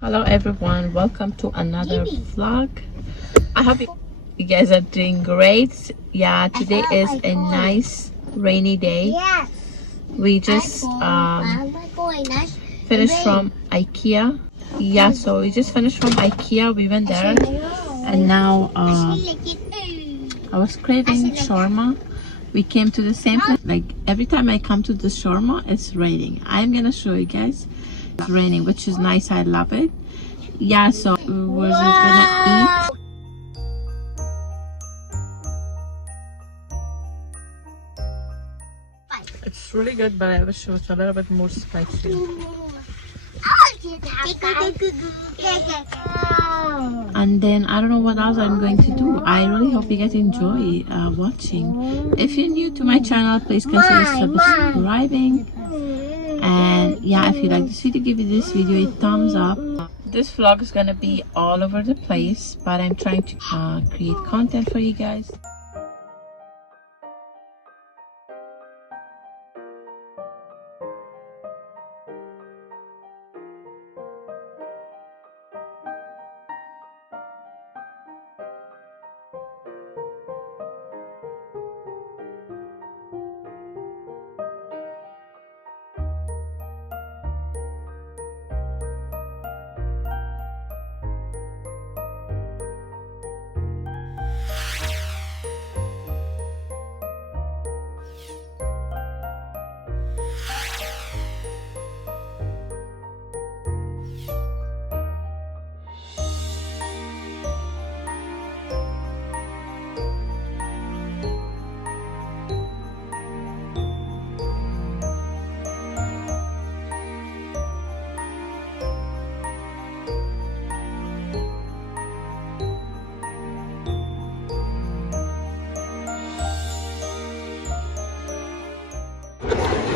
Hello everyone, welcome to another vlog. I hope you guys are doing great. Yeah, today is a nice rainy day. We just finished from IKEA. Yeah, so we just finished from IKEA. We went there and now I was craving shawarma. We came to the same place. Like every time I come to the shawarma, it's raining. I'm gonna show you guys. It's raining, which is nice. I love it. Yeah, so we're just gonna eat. It's really good, but I wish it was a little bit more spicy. And then I don't know what else I'm going to do. I really hope you guys enjoy watching. If you're new to my channel, please consider subscribing. And yeah, if you like this video, give this video a thumbs up. This vlog is gonna be all over the place, but I'm trying to create content for you guys.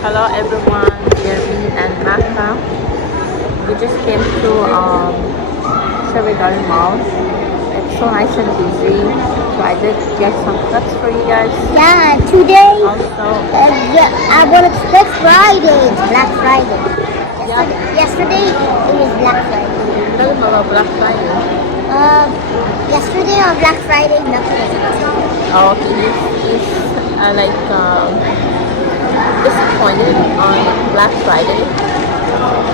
Hello everyone, Jeremy and Maka. We just came to Etobicoke Mall. It's so nice and busy, so I did get some clips for you guys. Yeah, today Also, I want to Black Friday. It's Black Friday. Yesterday it was Black Friday. tell them about Black Friday. Yesterday on Black Friday nothing. Oh, okay, he's disappointed on Black Friday.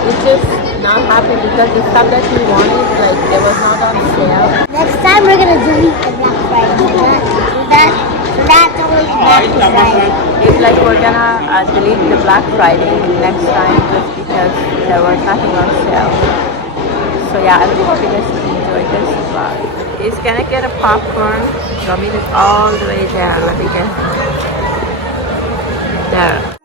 He's just not happy because the stuff that he wanted, like, it was not on sale. Next time we're gonna delete the Black Friday. That's always Black Friday. It's like we're gonna delete the Black Friday next time just because there was nothing on sale. So yeah, I really hope you guys enjoy this vlog. He's gonna get a popcorn. So I mean it's all the way there. Let me get there.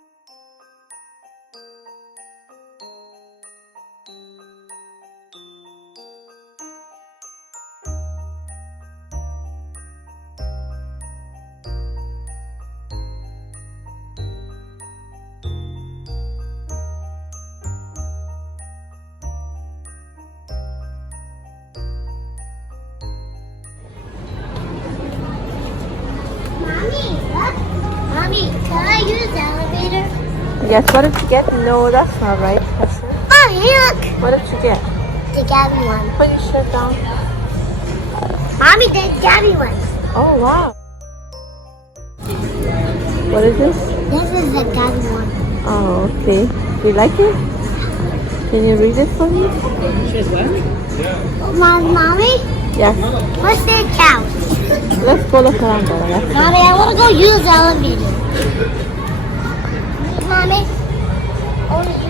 Mommy, can I use the elevator? Yes, what did you get? No, that's not right. That's it. Oh, look! What did you get? The Gabby one. Put your shirt down. Mommy, the Gabby one. Oh wow. What is this? This is the Gabby one. Oh, okay. Do you like it? Can you read it for me? Mommy, Yes. what's their couch? Let's go look around there. Yes. Mommy, I want to go use the elevator. Mommy, I want to use.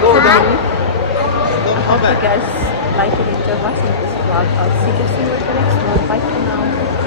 vlog today. I hope you guys like it. Enjoy watching this vlog. I'll see you soon with the next one. Bye for now.